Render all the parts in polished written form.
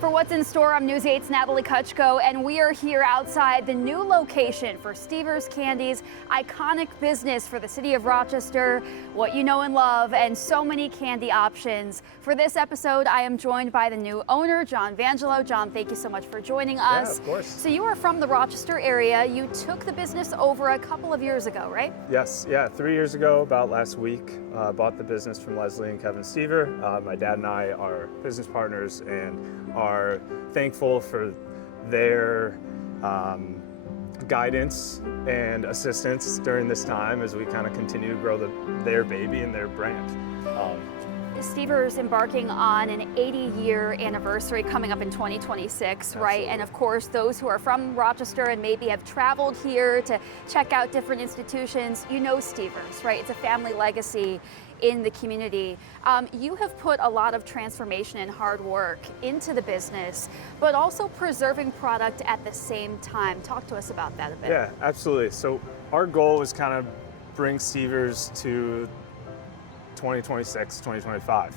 For what's in store, I'm News 8's Natalie Kucko, and we are here outside the new location for Stever's Candies, iconic business for the city of Rochester, what you know and love, and so many candy options. For this episode, I am joined by the new owner, John Vangelo. John, thank you so much for joining us. Yeah, of course. So you are from the Rochester area. You took the business over a couple of years ago, right? Yes, 3 years ago, about last week, bought the business from Leslie and Kevin Stever. My dad and I are business partners and are thankful for their guidance and assistance during this time as we kind of continue to grow their baby and their brand. Stever's embarking on an 80-year anniversary coming up in 2026, right? Absolutely. And of course, those who are from Rochester and maybe have traveled here to check out different institutions, you know Stever's, right? It's a family legacy in the community. You have put a lot of transformation and hard work into the business, but also preserving product at the same time. Talk to us about that a bit. Yeah, absolutely. So our goal was kind of bring Stever's to 2026, 2025.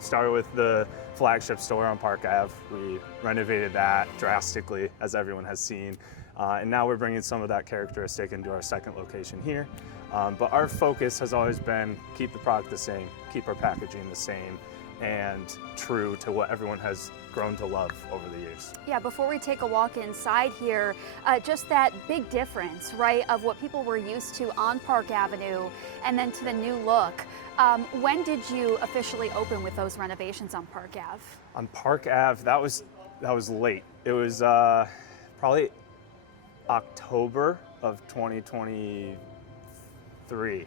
Started with the flagship store on Park Ave. We renovated that drastically, as everyone has seen. And now we're bringing some of that characteristic into our second location here. But our focus has always been keep the product the same, keep our packaging the same, and true to what everyone has grown to love over the years. Yeah, before we take a walk inside here, just that big difference, right, of what people were used to on Park Avenue and then to the new look. When did you officially open with those renovations on Park Ave? On Park Ave, that was late. It was probably October of 2023.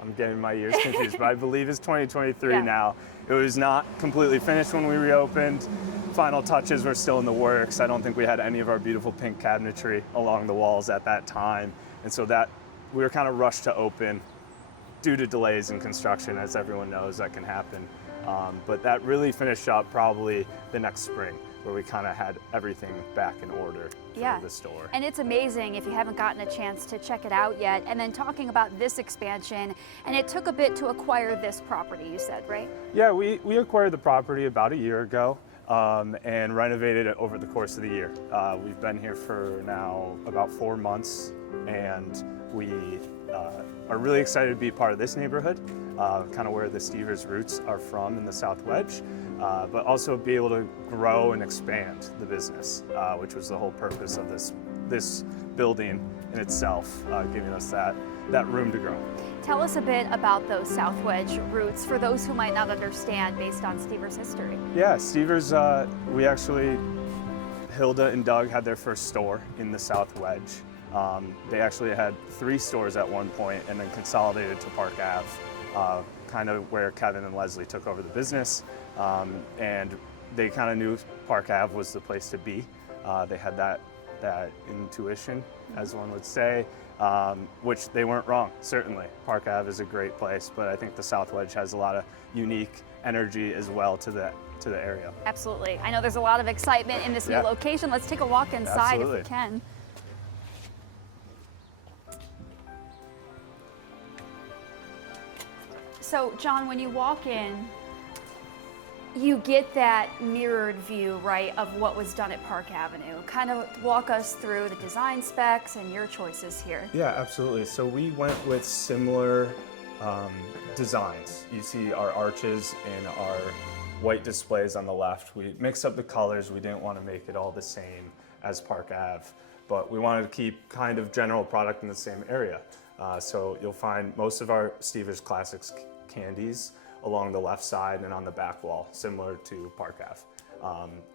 I'm getting my years confused, but I believe it's 2023 now. It was not completely finished when we reopened. Final touches were still in the works. I don't think we had any of our beautiful pink cabinetry along the walls at that time. And so that we were kind of rushed to open due to delays in construction, as everyone knows that can happen. But that really finished up probably the next spring, where we kind of had everything back in order for the store. And it's amazing if you haven't gotten a chance to check it out yet. And then talking about this expansion, and it took a bit to acquire this property, you said, right? Yeah, we acquired the property about a year ago and renovated it over the course of the year. We've been here for now about 4 months, and we are really excited to be part of this neighborhood, kind of where the Stever's roots are from in the South Wedge, but also be able to grow and expand the business, which was the whole purpose of this building in itself, giving us that room to grow. Tell us a bit about those South Wedge roots for those who might not understand based on Stever's history. Yeah, Stever's, we actually, Hilda and Doug had their first store in the South Wedge. They actually had 3 stores at one point and then consolidated to Park Ave, kind of where Kevin and Leslie took over the business. And they kind of knew Park Ave was the place to be. They had that intuition, as one would say, which they weren't wrong, certainly. Park Ave is a great place, but I think the South Wedge has a lot of unique energy as well to the area. Absolutely. I know there's a lot of excitement in this new location. Let's take a walk inside if we can. So, John, when you walk in, you get that mirrored view, right, of what was done at Park Avenue. Kind of walk us through the design specs and your choices here. Yeah, absolutely. So we went with similar designs. You see our arches and our white displays on the left. We mixed up the colors. We didn't want to make it all the same as Park Ave, but we wanted to keep kind of general product in the same area. So you'll find most of our Stever's Classics candies along the left side and on the back wall, similar to Park Ave.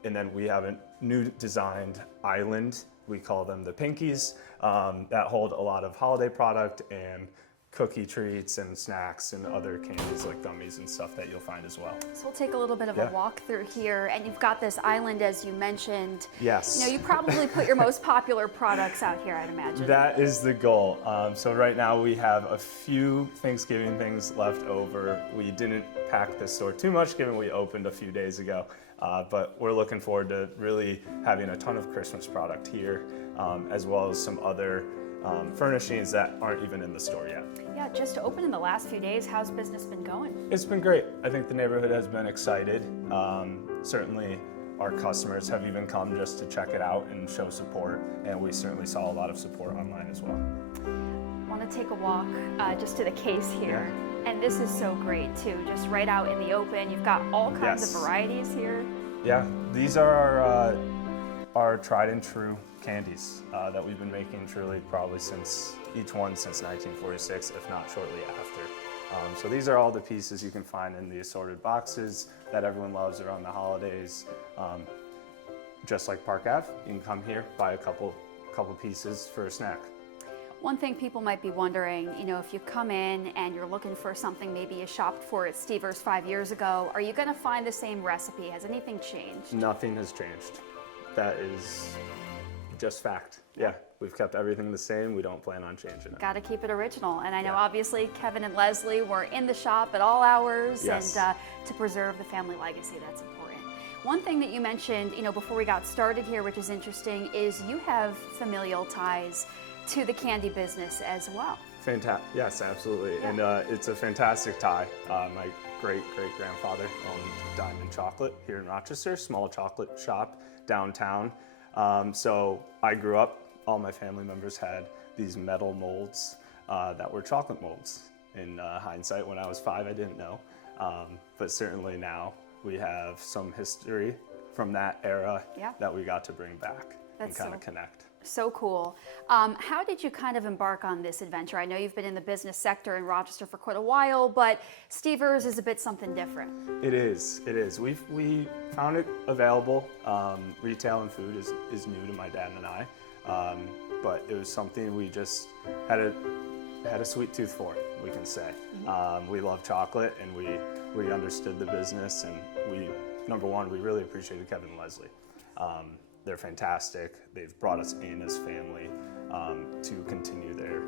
And then we have a new designed island. We call them the Pinkies, that hold a lot of holiday product and cookie treats and snacks and other candies like gummies and stuff that you'll find as well. So we'll take a little bit of a walk through here, and you've got this island, as you mentioned. Yes. You know, you probably put your most popular products out here, I'd imagine. That is the goal. So right now we have a few Thanksgiving things left over. We didn't pack the store too much given we opened a few days ago, but we're looking forward to really having a ton of Christmas product here, as well as some other furnishings that aren't even in the store yet. Yeah, just open in the last few days. How's business been going? It's been great. I think the neighborhood has been excited. Certainly our customers have even come just to check it out and show support, and we certainly saw a lot of support online as well. I want to take a walk just to the case here. Yeah. And this is so great too, just right out in the open. You've got all kinds of varieties here. Yeah, these are our tried and true candies that we've been making truly probably since 1946, if not shortly after. So these are all the pieces you can find in the assorted boxes that everyone loves around the holidays. Just like Park Ave, you can come here, buy a couple pieces for a snack. One thing people might be wondering, if you come in and you're looking for something maybe you shopped for at Stever's 5 years ago, are you going to find the same recipe? Has anything changed? Nothing has changed. That is just fact. Yeah, we've kept everything the same. We don't plan on changing it. Got to keep it original. And I know obviously Kevin and Leslie were in the shop at all hours and to preserve the family legacy, that's important. One thing that you mentioned, before we got started here, which is interesting, is you have familial ties to the candy business as well. Yes, absolutely. Yeah. And it's a fantastic tie. My great-great-grandfather owned Diamond Chocolate here in Rochester, small chocolate shop downtown. So I grew up, all my family members had these metal molds that were chocolate molds. In hindsight, when I was 5, I didn't know. But certainly now we have some history from that era that we got to bring back and kind of connect. So cool. How did you kind of embark on this adventure? I know you've been in the business sector in Rochester for quite a while, but Stever's is a bit something different. It is. We found it available. Retail and food is new to my dad and I, but it was something we just had a sweet tooth for, we can say. Mm-hmm. We love chocolate, and we understood the business, and number one, we really appreciated Kevin and Leslie. They're fantastic. They've brought us in as family to continue their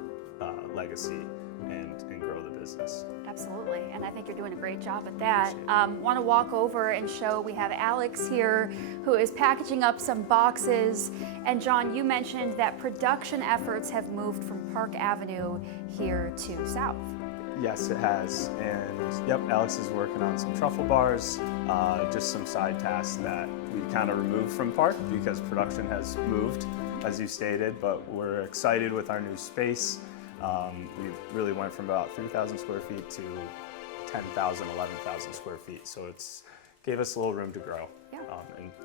legacy and grow the business. Absolutely, and I think you're doing a great job at that. Want to walk over and show, we have Alex here who is packaging up some boxes. And John, you mentioned that production efforts have moved from Park Avenue here to South. Yes, it has. And yep, Alex is working on some truffle bars, just some side tasks that we kind of removed from Park because production has moved, as you stated, but we're excited with our new space. We really went from about 3,000 square feet to 10,000, 11,000 square feet. So it's gave us a little room to grow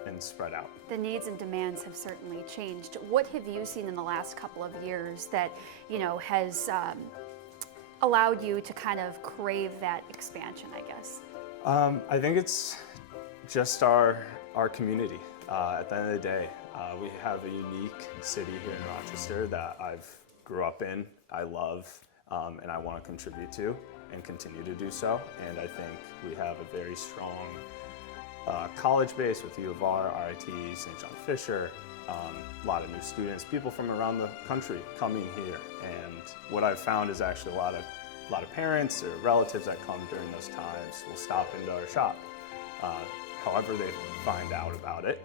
and spread out. The needs and demands have certainly changed. What have you seen in the last couple of years that, has allowed you to kind of crave that expansion, I guess? I think it's just our community. At the end of the day, we have a unique city here in Rochester that I've grew up in, I love, and I want to contribute to and continue to do so. And I think we have a very strong college base with U of R, RIT, St. John Fisher, a lot of new students, people from around the country coming here. And what I've found is actually a lot of parents or relatives that come during those times will stop into our shop, however they find out about it,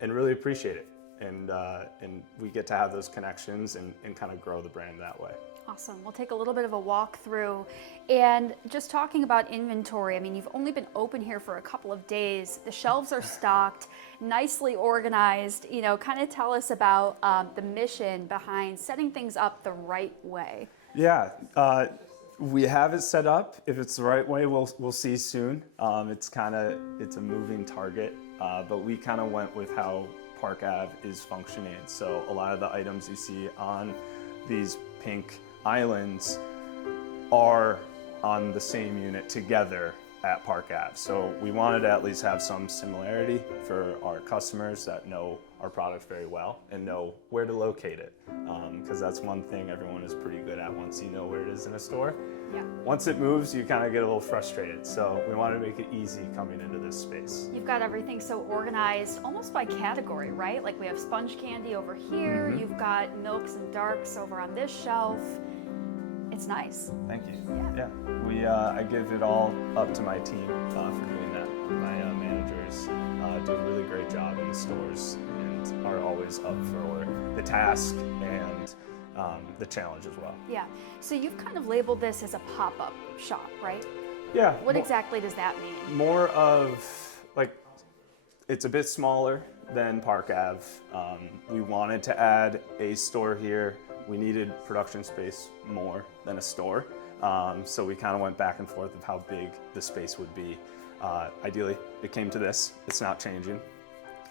and really appreciate it. And we get to have those connections and kind of grow the brand that way. Awesome. We'll take a little bit of a walk through. And just talking about inventory, I mean, you've only been open here for a couple of days. The shelves are stocked, nicely organized. Kind of tell us about the mission behind setting things up the right way. Yeah, we have it set up. If it's the right way, we'll see soon. It's a moving target, but we kind of went with how Park Ave is functioning. So a lot of the items you see on these pink islands are on the same unit together at Park Ave. So we wanted to at least have some similarity for our customers that know our product very well and know where to locate it. Because that's one thing everyone is pretty good at once you know where it is in a store. Yeah. Once it moves, you kind of get a little frustrated. So we wanted to make it easy coming into this space. You've got everything so organized, almost by category, right? Like we have sponge candy over here. Mm-hmm. You've got milks and darks over on this shelf. It's nice. Thank you. Yeah. I give it all up to my team for doing that. My managers do a really great job in the stores and are always up for the task and the challenge as well. Yeah. So you've kind of labeled this as a pop-up shop, right? Yeah. What exactly does that mean? More of like it's a bit smaller than Park Ave. We wanted to add a store here. We needed production space more than a store. So we kind of went back and forth of how big the space would be. Ideally, it came to this. It's not changing.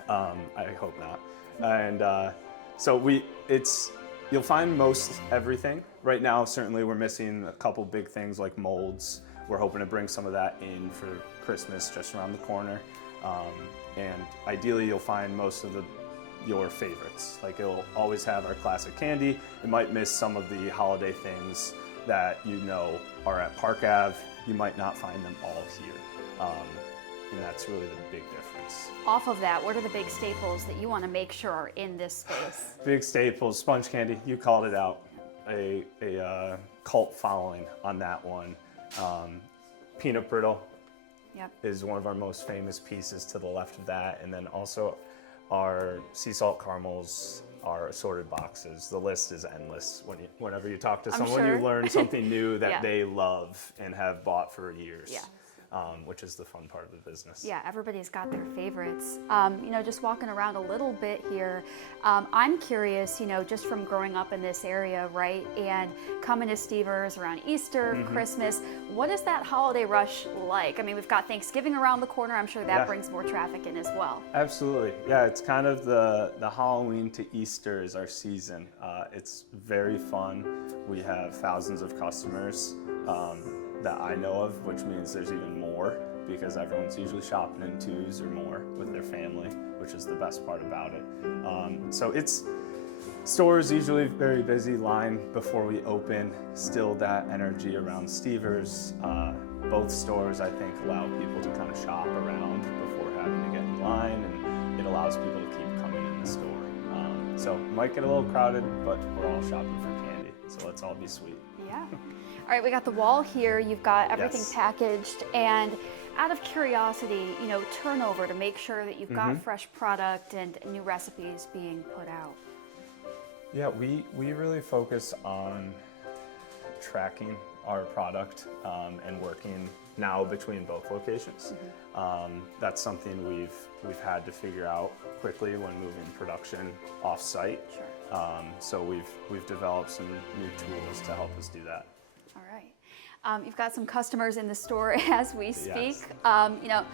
I hope not. And so you'll find most everything. Right now, certainly we're missing a couple big things like molds. We're hoping to bring some of that in for Christmas just around the corner. And ideally, you'll find most of your favorites. Like it'll always have our classic candy. It might miss some of the holiday things that you know are at Park Ave. You might not find them all here. And that's really the big difference. Off of that, what are the big staples that you want to make sure are in this space? Big staples, sponge candy, you called it out. A cult following on that one. Peanut brittle. Yep. Is one of our most famous pieces to the left of that. And then also our sea salt caramels, our assorted boxes. The list is endless. Whenever you talk to someone, sure. you learn something new that Yeah. they love and have bought for years. Yeah. Which is the fun part of the business. Yeah, everybody's got their favorites. Just walking around a little bit here, I'm curious, just from growing up in this area, right, and coming to Stevers around Easter, Christmas, what is that holiday rush like? I mean, we've got Thanksgiving around the corner. I'm sure that brings more traffic in as well. Absolutely. Yeah, it's kind of the Halloween to Easter is our season. It's very fun. We have thousands of customers. That I know of, which means there's even more because everyone's usually shopping in twos or more with their family, which is the best part about it. So stores usually very busy, line before we open, still that energy around Stevers. Both stores, I think, allow people to kind of shop around before having to get in line, and it allows people to keep coming in the store. So it might get a little crowded, but we're all shopping for candy, so let's all be sweet. Yeah. All right, we got the wall here. You've got everything packaged, and out of curiosity, turnover to make sure that you've got fresh product and new recipes being put out. Yeah, we really focus on tracking our product and working now between both locations. That's something we've had to figure out quickly when moving production off-site. Sure. So we've developed some new tools to help us do that. All right. You've got some customers in the store as we speak. Yes.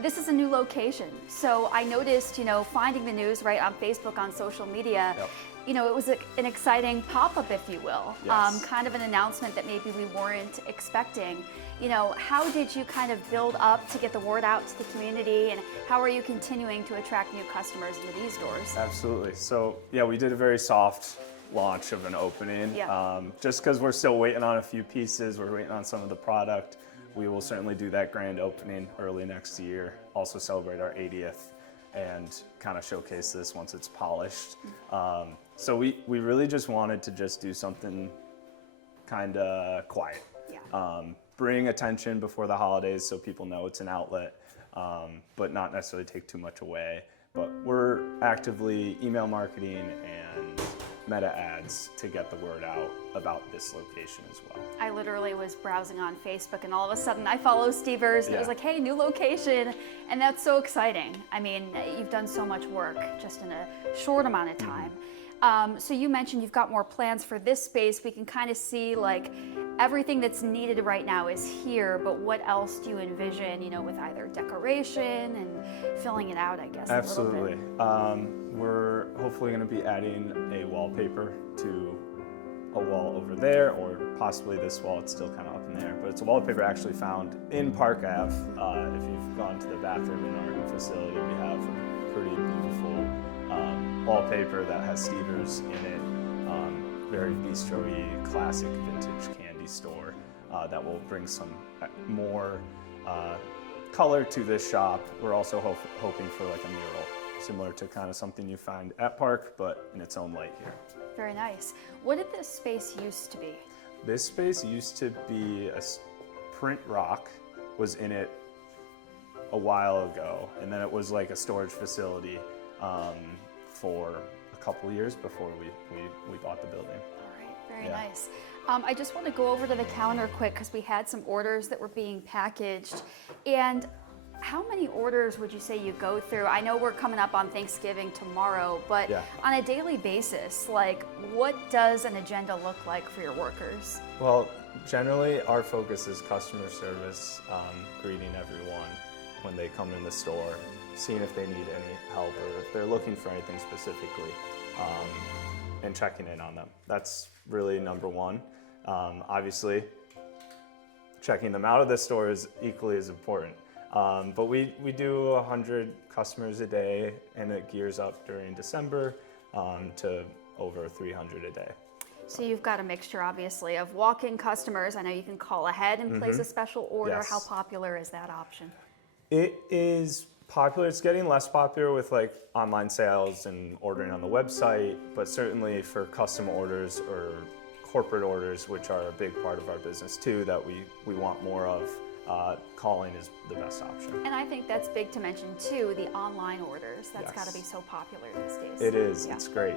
This is a new location. So I noticed, finding the news right on Facebook, on social media, it was an exciting pop-up, if you will, Yes. kind of an announcement that maybe we weren't expecting. How did you kind of build up to get the word out to the community, and how are you continuing to attract new customers into these doors? Absolutely. So yeah, we did a very soft launch of an opening. Yeah. Just because we're still waiting on a few pieces, we're waiting on some of the product. We will certainly do that grand opening early next year. Also celebrate our 80th and kind of showcase this once it's polished. So we really just wanted to just do something kind of quiet. Yeah. Bring attention before the holidays so people know it's an outlet, but not necessarily take too much away. But we're actively email marketing and meta ads to get the word out about this location as well. I literally was browsing on Facebook, and all of a sudden I follow Stevers, and it was like, hey, new location, and that's so exciting. I mean, you've done so much work just in a short amount of time. So you mentioned you've got more plans for this space. We can kind of see like everything that's needed right now is here, but what else do you envision, with either decoration and filling it out, I guess, Absolutely. a little bit? We're hopefully going to be adding a wallpaper to a wall over there, or possibly this wall. It's still kind of up in there, but it's a wallpaper actually found in Park Ave. If you've gone to the bathroom in our facility, we have a pretty beautiful wallpaper that has Stevers in it. Very bistro-y, classic vintage candy store that will bring some more color to this shop. We're also hoping for like a mural, similar to kind of something you find at Park, but in its own light here. Very nice. What did this space used to be? This space used to be Print Rock was in it a while ago, and then it was like a storage facility for a couple years before we bought the building. All right, very nice. I just want to go over to the counter quick because we had some orders that were being packaged, and How many orders would you say you go through? I know we're coming up on Thanksgiving tomorrow, but on a daily basis, like what does an agenda look like for your workers? Well, generally our focus is customer service, greeting everyone when they come in the store, seeing if they need any help or if they're looking for anything specifically, and checking in on them. That's really number one. Obviously, checking them out of the store is equally as important. But we do 100 customers a day, and it gears up during December to over 300 a day. So you've got a mixture, obviously, of walk-in customers. I know you can call ahead and place a special order. Yes. How popular is that option? It is popular. It's getting less popular with like online sales and ordering on the website, but certainly for custom orders or corporate orders, which are a big part of our business too, that we want more of, calling is the best option. And I think that's big to mention too, the online orders. That's got to be so popular these days. It is. Yeah. It's great.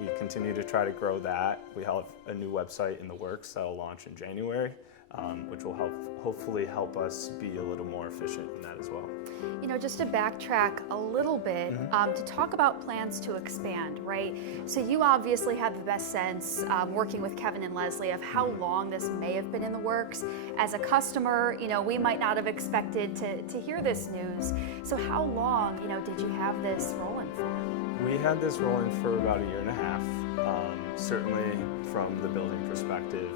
We continue to try to grow that. We have a new website in the works that'll launch in January, which will hopefully help us be a little more efficient in that as well. You know, just to backtrack a little bit, to talk about plans to expand, right? So you obviously have the best sense, working with Kevin and Leslie, of how long this may have been in the works. As a customer, you know, we might not have expected to hear this news. So how long, you know, did you have this rolling for? We had this rolling for about a year and a half. Certainly from the building perspective,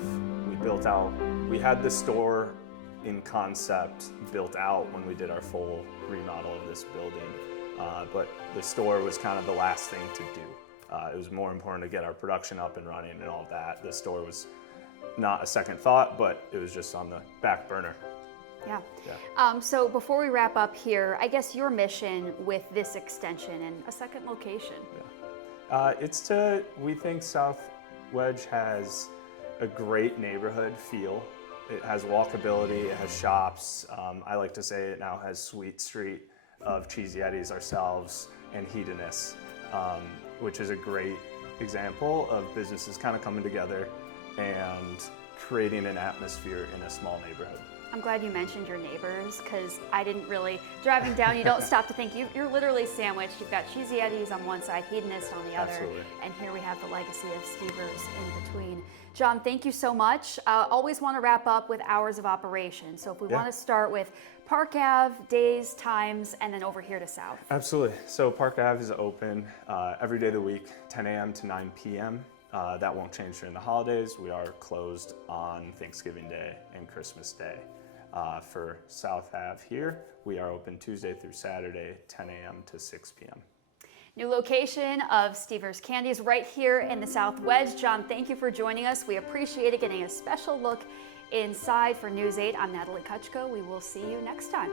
we had the store in concept built out when we did our full remodel of this building, but the store was kind of the last thing to do. It was more important to get our production up and running and all of that. The store was not a second thought, but it was just on the back burner. Yeah. So before we wrap up here, I guess your mission with this extension and a second location. We think South Wedge has a great neighborhood feel. It has walkability, it has shops. I like to say it now has Sweet Street of Cheesy Eddies ourselves and Hedonists, which is a great example of businesses kind of coming together and creating an atmosphere in a small neighborhood. I'm glad you mentioned your neighbors, because I didn't really, driving down, you don't stop to think, you're literally sandwiched. You've got Cheesy Eddies on one side, Hedonist on the other. Absolutely. And here we have the legacy of Stevers in between. John, thank you so much. Always want to wrap up with hours of operation. So if we want to start with Park Ave, days, times, and then over here to South. Absolutely. So Park Ave is open every day of the week, 10 a.m. to 9 p.m. That won't change during the holidays. We are closed on Thanksgiving Day and Christmas Day. For South Ave here, we are open Tuesday through Saturday, 10 a.m. to 6 p.m. New location of Stevers Candies right here in the South Wedge. John, thank you for joining us. We appreciate it, getting a special look inside. For News 8, I'm Natalie Kucko. We will see you next time.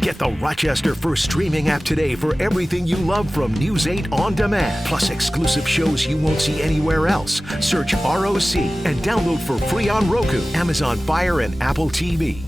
Get the Rochester First streaming app today for everything you love from News 8 On Demand, plus exclusive shows you won't see anywhere else. Search ROC and download for free on Roku, Amazon Fire, and Apple TV.